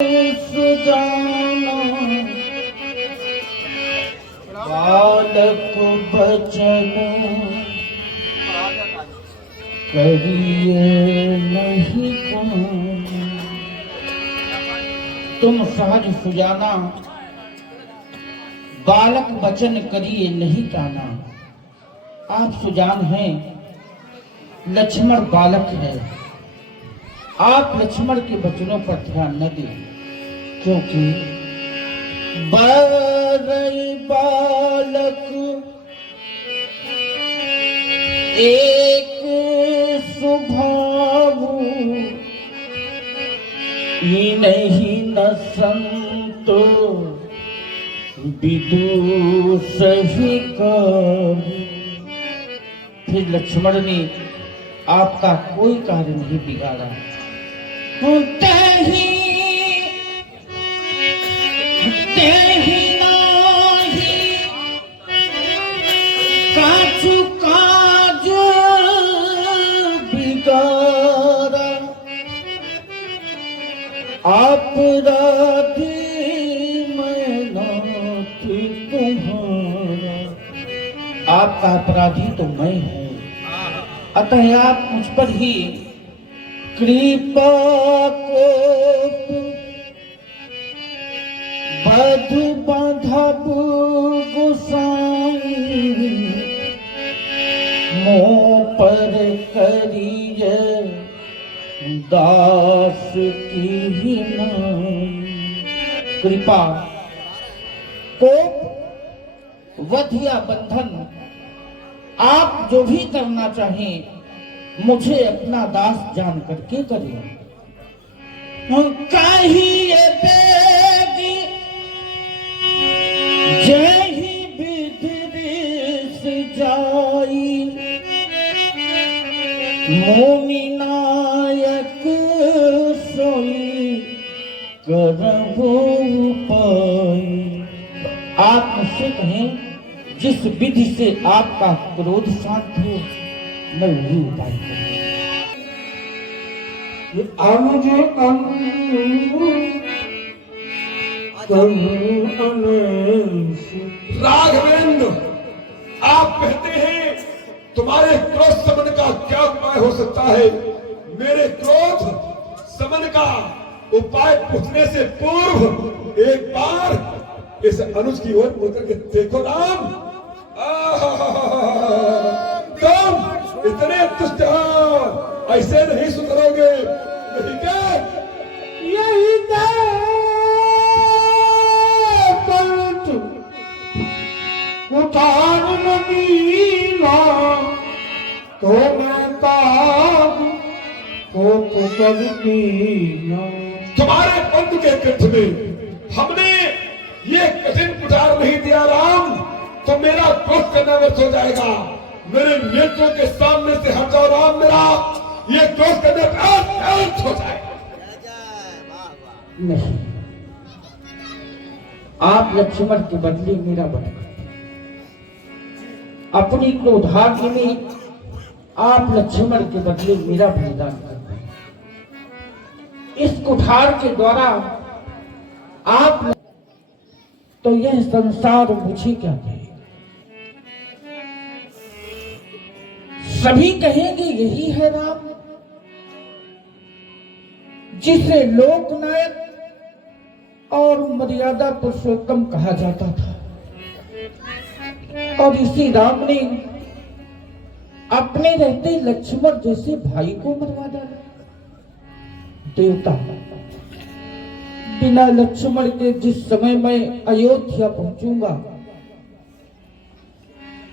सुजाना बालक बचन करिए नहीं काना। तुम सहज सुजाना बालक बचन करिए नहीं काना। आप सुजान हैं, लक्ष्मण बालक है। आप लक्ष्मण के वचनों पर ध्यान न दें, क्योंकि बरई बालक एक स्वभाव ही नहीं न संतो विदुष ही कर। फिर लक्ष्मण ने आपका कोई कार्य नहीं बिगाड़ा। तेहि नाही काछु काज बिगाड़ा। अपराधी मैं नाथ तुम्हारा। आपका अपराधी तो मैं हूँ, अतः आप मुझ पर ही कृपा कोप बध बांधब गोसाई। मोह पर करिए दास की नाई। कृपा कोप वध या बंधन आप जो भी करना चाहें मुझे अपना दास जान करके करें। कहिए बेगी जही विधि से जाई। मोमी नायक सोई करबो पाई। आप मुझसे कहें जिस विधि से आपका क्रोध शांत हो मैं वही उपाय राघवेंद्र, आप कहते हैं तुम्हारे क्रोध शमन का क्या उपाय हो सकता है? मेरे क्रोध शमन का उपाय पूछने से पूर्व एक बार इस अनुज की ओर मुड़ करके देखो। राम, तुम इतने दुष्ट हो, ऐसे नहीं सुधरोगे, नहीं क्या? यही उतार नदीना तो मैं तुम्हारे बंधु के कंठ में हमने ये कठिन कुठार नहीं दिया राम, तो मेरा क्रोध करना व्यर्थ हो जाएगा। मेरे नेत्रों के सामने से हट जाओ राम, मेरा ये क्रोध करने व्यर्थ हो जाएगा। नहीं, आप लक्ष्मण के बदले मेरा वध अपनी क्रोधाग्नि में आप लक्ष्मण के बदले मेरा बलिदान करते हैं। इस कुठार के द्वारा आप तो यह संसार मुझे क्या कहे? सभी कहेंगे यही है राम जिसे लोकनायक और मर्यादा पुरुषोत्तम कहा जाता था। और इसी राम ने अपने रहते लक्ष्मण जैसे भाई को मरवा डाला। देवता, बिना लक्ष्मण के जिस समय मैं अयोध्या पहुंचूंगा,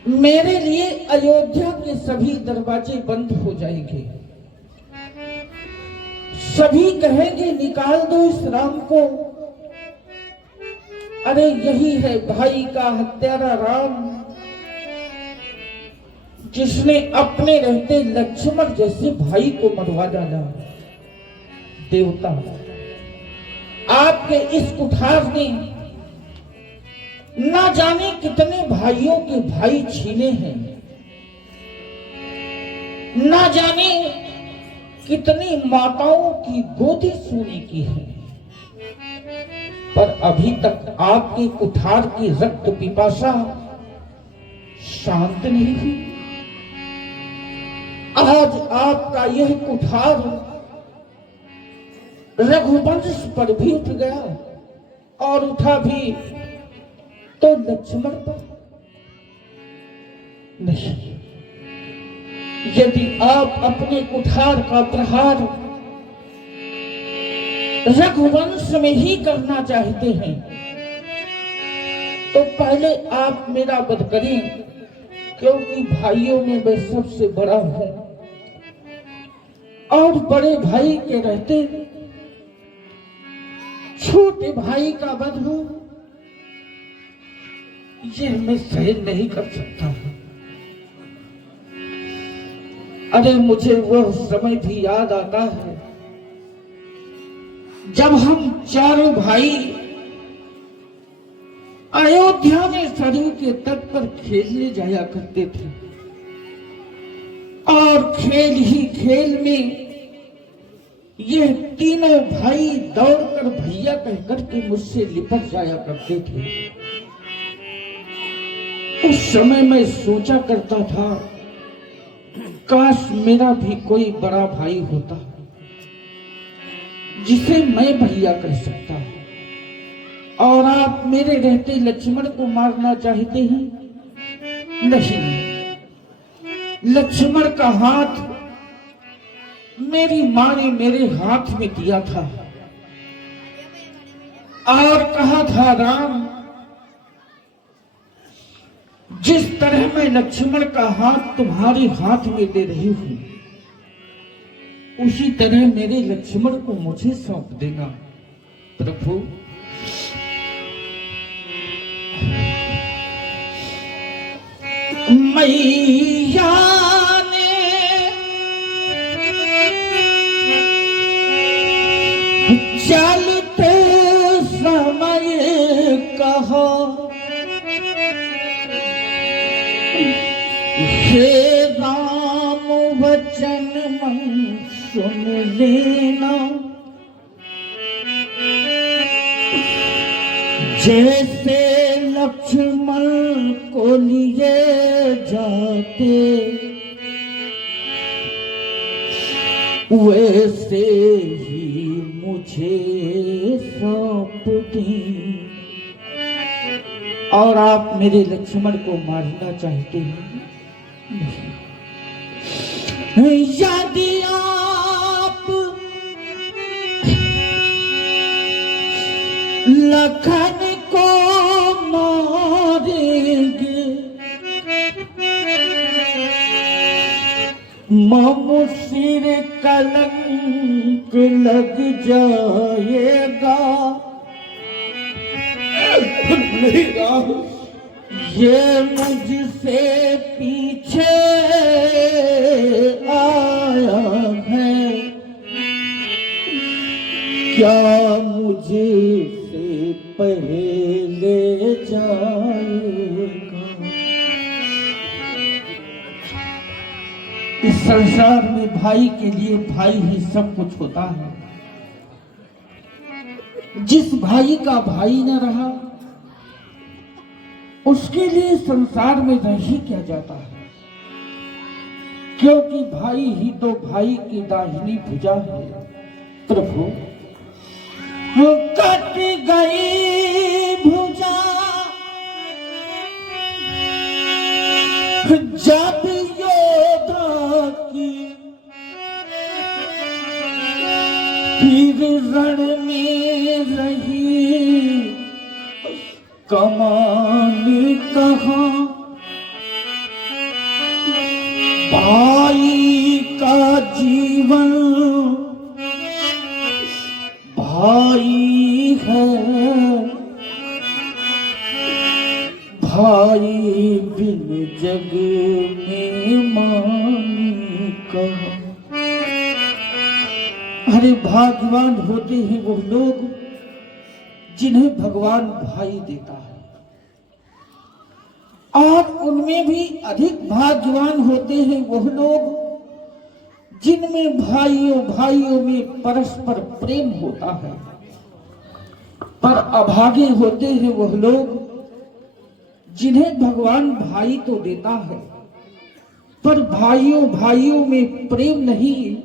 मेरे लिए अयोध्या के सभी दरवाजे बंद हो जाएंगे। सभी कहेंगे निकाल दो इस राम को। अरे यही है भाई का हत्यारा राम, जिसने अपने रहते लक्ष्मण जैसे भाई को मरवा डाला। देवता, आपके इस कुठार ने ना जाने कितने भाइयों के भाई छीने हैं, ना जाने कितनी माताओं की गोदी सोने की है। पर अभी तक आपकी कुठार की रक्त पिपासा शांत नहीं हुई। आज आपका यह कुठार रघुवंश पर भी उठ गया और उठा भी तो लक्ष्मण पर नहीं। यदि आप अपने कुठार का प्रहार रघुवंश में ही करना चाहते हैं तो पहले आप मेरा वध करें, क्योंकि भाइयों में मैं सबसे बड़ा हूं और बड़े भाई के रहते छोटे भाई का वध हो यह मैं सहन नहीं कर सकता। अरे मुझे वह समय भी याद आता है जब हम चारों भाई अयोध्या में सरयू के तट पर खेलने जाया करते थे और खेल ही खेल में ये तीनों भाई दौड़कर भैया कहकर के मुझसे लिपट जाया करते थे। उस समय मैं सोचा करता था काश मेरा भी कोई बड़ा भाई होता जिसे मैं भैया कह सकता। और आप मेरे रहते लक्ष्मण को मारना चाहते हैं? नहीं, लक्ष्मण का हाथ मेरी मां ने मेरे हाथ में दिया था और कहा था राम, जिस तरह मैं लक्ष्मण का हाथ तुम्हारे हाथ में दे रही हूं उसी तरह मेरे लक्ष्मण को मुझे सौंप देना। प्रभु मैया ने चलते समय कहा, हे राम वचन मन सुन लेना, जैसे लक्ष्मण को लिए जाते वैसे ही मुझे सौंप दी। और आप मेरे लक्ष्मण को मारना चाहते हैं? यदि आप लखन को मारेंगे मम सिर कलंक लग जाएगा। नहीं राम, ये मुझसे पीछे आया है, क्या मुझे से पहले जाएगा। इस संसार में भाई के लिए भाई ही सब कुछ होता है। जिस भाई का भाई न रहा उसके लिए संसार में रह ही क्या जाता है, क्योंकि भाई ही तो भाई की दाहिनी भुजा है। प्रभु कट गई भुजा जब योद्धा की, फिर रण में रही कमान कहाँ, भाई का जीवन भाई है, भाई बिन जग में मानी कहाँ। अरे भाग्यवान होते हैं वो लोग जिन्हें भगवान भाई देता है, और उनमें भी अधिक भाग्यवान होते हैं वो लोग जिनमें भाइयों भाइयों में परस्पर प्रेम होता है। पर अभागे होते हैं वह लोग जिन्हें भगवान भाई तो देता है, पर भाइयों भाइयों में प्रेम नहीं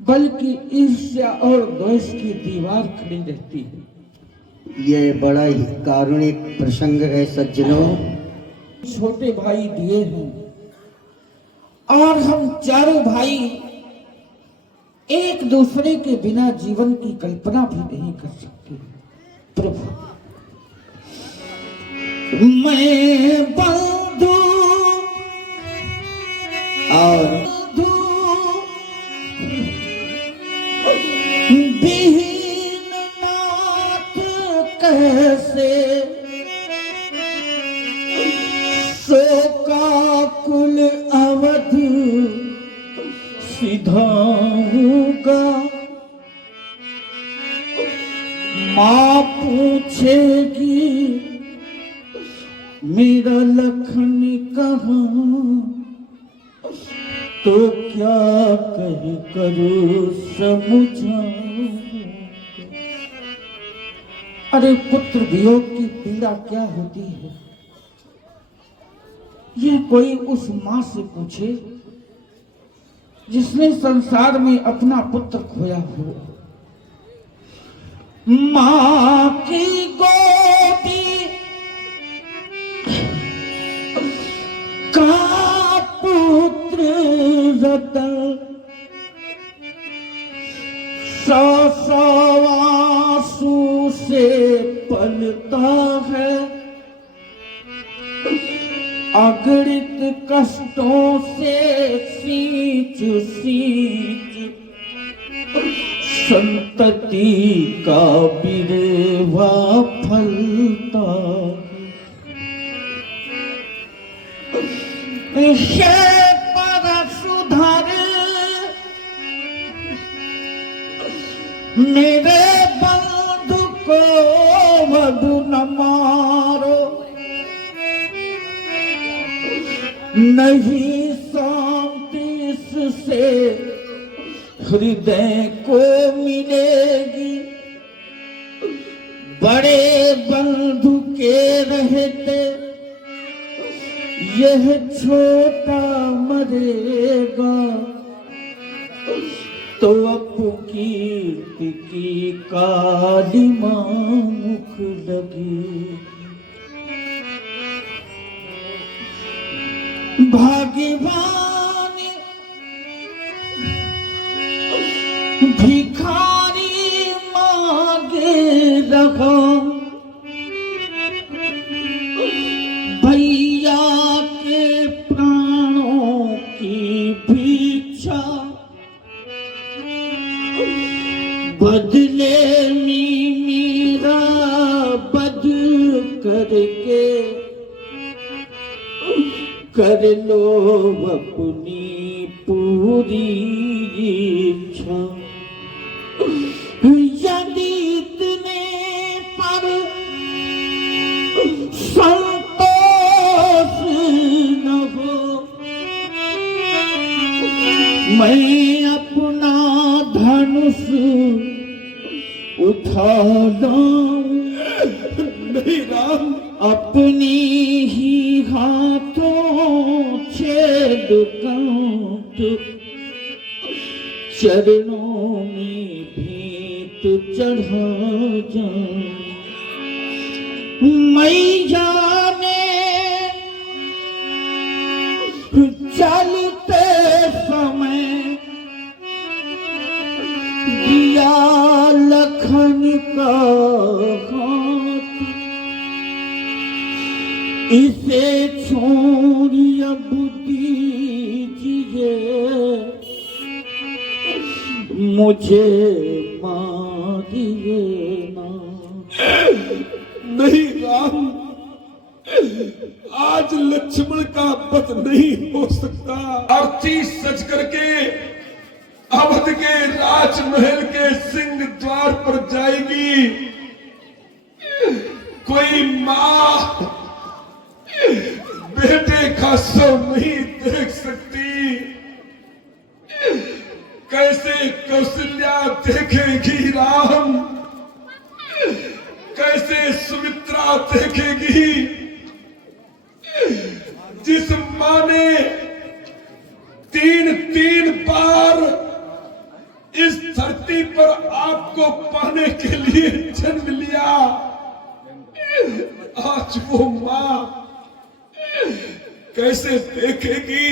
बल्कि ईर्ष्या और द्वेष की दीवार खड़ी रहती है। यह बड़ा ही कारुणिक प्रसंग है सज्जनों। छोटे भाई दिए हैं और हम चारों भाई एक दूसरे के बिना जीवन की कल्पना भी नहीं कर सकते। प्रभु, मैं बंधु और विहीन नाथ कैसे शोका कुल अवध सिधाऊंगा। माँ पूछेगी मेरा लखन कहाँ, तो क्या कह करो समझाऊंगा। अरे पुत्र वियोग की पीड़ा क्या होती है, यह कोई उस माँ से पूछे जिसने संसार में अपना पुत्र खोया हो। माँ की गोदी का पुत्र रतन सौ आंसू से पलता है। अगणित कष्टों से सींच सींच संतति का बिरेवा फलता है। परशुधर मेरे बंधु को वधु न मारो, नहीं शांति इससे हृदय को मिलेगी। बड़े बंधु के रहते यह छोटा मरेगा, तो अपकीर्ति की कालिमा मुख लगी। भाग्यवान भिखारी मांगे रहा, भैया के प्राणों की भिक्षा बदले मेरा बद करके कर लो अपनी पूरी इच्छा। यदि इतने पर संतोष न हो, मैं अपना धनुष उठा लाऊं। नहीं राम, अपनी ही हाथों छेद काट चरणों में भीत चढ़ा जाऊं। मैया ने चलते समय दिया लखन का हाथ, इसे छोड़ अब दीजिए मुझे मारिए ना। नहीं राम, आज लक्ष्मण का वध नहीं हो सकता। अर्थी सज करके अवध के राजमहल के सिंह द्वार पर जाएगी। कोई माँ बेटे का शव नहीं देख सकती, कैसे कौशल्या देखेगी राम। कैसे सुमित्रा देखेगी जिस मां ने 3 बार इस धरती पर आपको पाने के लिए जन्म लिया। आज वो मां कैसे देखेगी